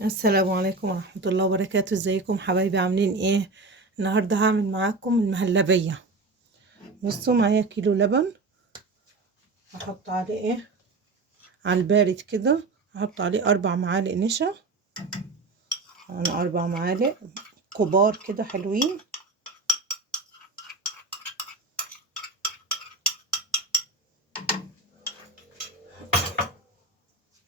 السلام عليكم ورحمة الله وبركاته. ازيكم حبايبي؟ عاملين ايه؟ النهاردة هعمل معاكم المهلبية. بصوا معايا كيلو لبن، هحط عليه ايه على البارد كده. هحط عليه 4 معالق نشا، يعني 4 معالق كبار كده حلوين.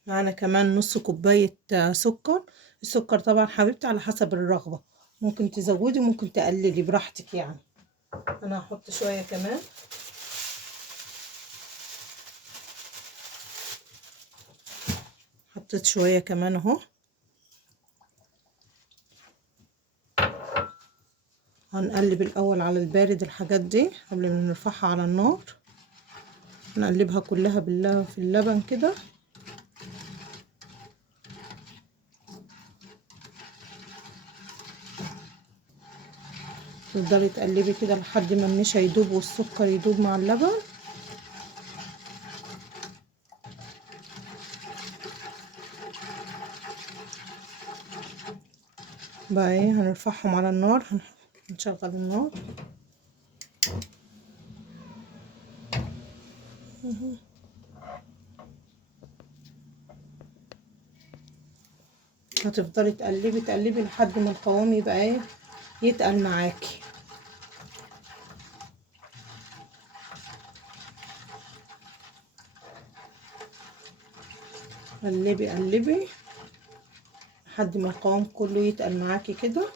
معانا كمان نص كوباية سكر. السكر طبعا حبيبتي على حسب الرغبة، ممكن تزودي ممكن تقللي براحتك يعني. انا هحط شوية كمان. حطيت شوية كمان اهو. هنقلب الاول على البارد الحاجات دي قبل ما نرفعها على النار. نقلبها كلها بالله في اللبن كده. تفضلي تقلبي كده لحد ما النشا يدوب والسكر يدوب مع اللبن. بقى ايه، هنرفعهم على النار. هنشغل النار. هتفضلي تقلبي تقلبي لحد ما القوام يبقى ايه، يتقل معاكي. قلبي قلبي لحد ما القوام كله يتقل معاكي كده.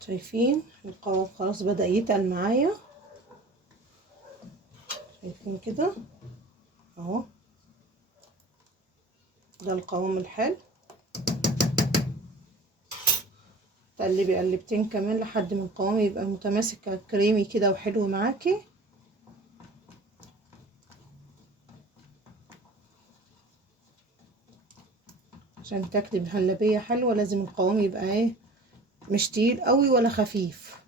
شايفين القوام خلاص بدأ يتقل معايا؟ شايفين كده اهو، ده القوام الحلو. تقلبي قلبتين كمان لحد ما القوام يبقى متماسك كريمي كده وحلو معاكي. عشان تاكلي مهلبية حلوة لازم القوام يبقى ايه، مش تقيل قوي ولا خفيف.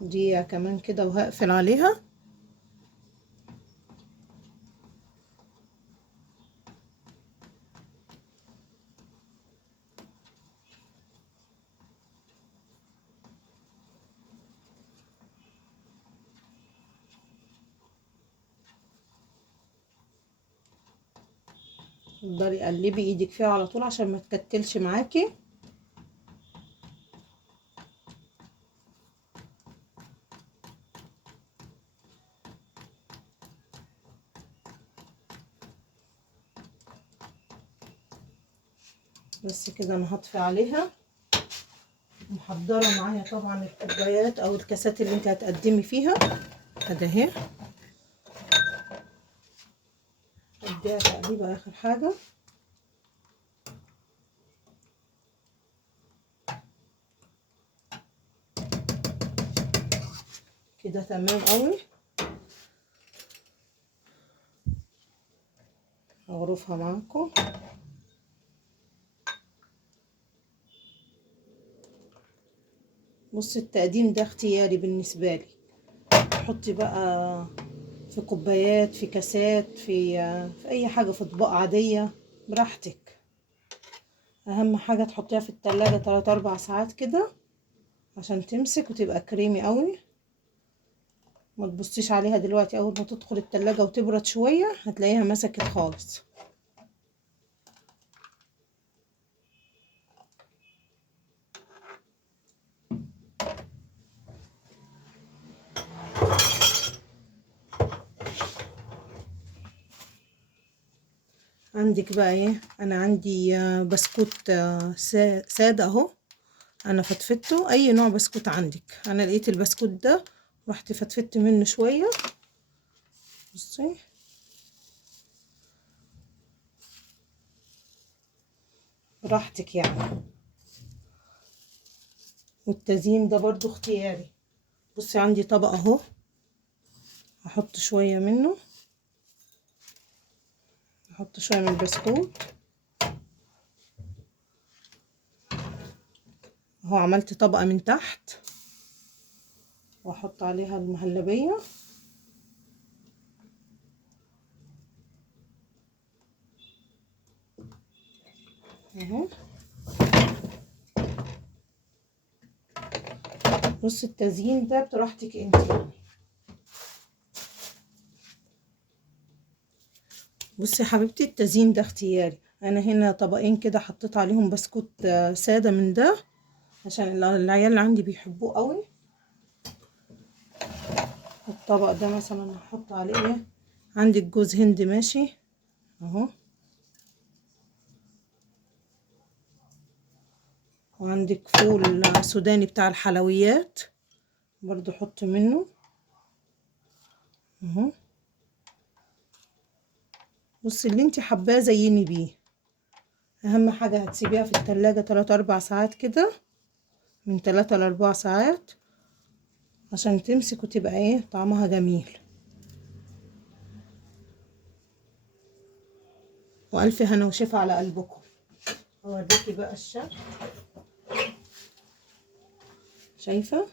دقيقة كمان كده وهقفل عليها. تفضلي قلبي ايدك فيها على طول عشان ما تكتلش معاكي. بس كده انا هطفي عليها. محضرة معايا طبعا الكوبايات او الكاسات اللي انت هتقدمي فيها. ادي اهي. اديها تقليبة اخر حاجة كده تمام قوي. اغرفها معاكم. بص التقديم ده اختياري بالنسبة لي. حطي بقى في كوبايات، في كاسات، في اي حاجة، في اطباق عادية، براحتك. اهم حاجة تحطيها في التلاجة 3 4 ساعات كده عشان تمسك وتبقى كريمي قوي. ما تبصيش عليها دلوقتي، اول ما تدخل التلاجة وتبرد شوية هتلاقيها مسكت خالص. عندك بقى ايه، انا عندي بسكوت سادة اهو. انا فتفته اي نوع بسكوت عندك. انا لقيت البسكوت ده رحت فتفت منه شوية. بصي براحتك يعني. والتزيين ده برضو اختياري. بصي عندي طبق اهو، هحط شوية منه. هحط شوية من البسكوت. اهو عملت طبقة من تحت واحط عليها المهلبية اهو. بص التزيين ده براحتك انت يعني. بصي يا حبيبتي التزيين ده اختياري. انا هنا طبقين كده حطيت عليهم بسكوت سادة من ده عشان العيال اللي عندي بيحبوه قوي. الطبق ده مثلا هحط عليه ايه، عندك جوز هند ماشي اهو، وعندك فول سوداني بتاع الحلويات برضو حط منه اهو. بصي اللي انت حباه زيني بيه. اهم حاجة هتسيبيها في التلاجة 3-4 ساعات كده، من 3 ل4 ساعات عشان تمسك وتبقى ايه طعمها جميل. والف هنا وشفا على قلبكم. اوريكي بقى الشكل، شايفة؟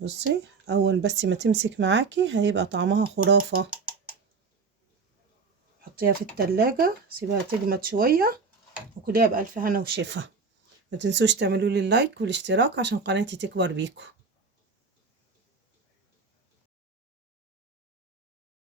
بصي اول بس ما تمسك معاكي هيبقى طعمها خرافة. حطيها في التلاجة سيبها تجمد شوية وكليها بألف هنا وشفا. ما تنسوش تعملوا لي اللايك والاشتراك عشان قناتي تكبر بيكم.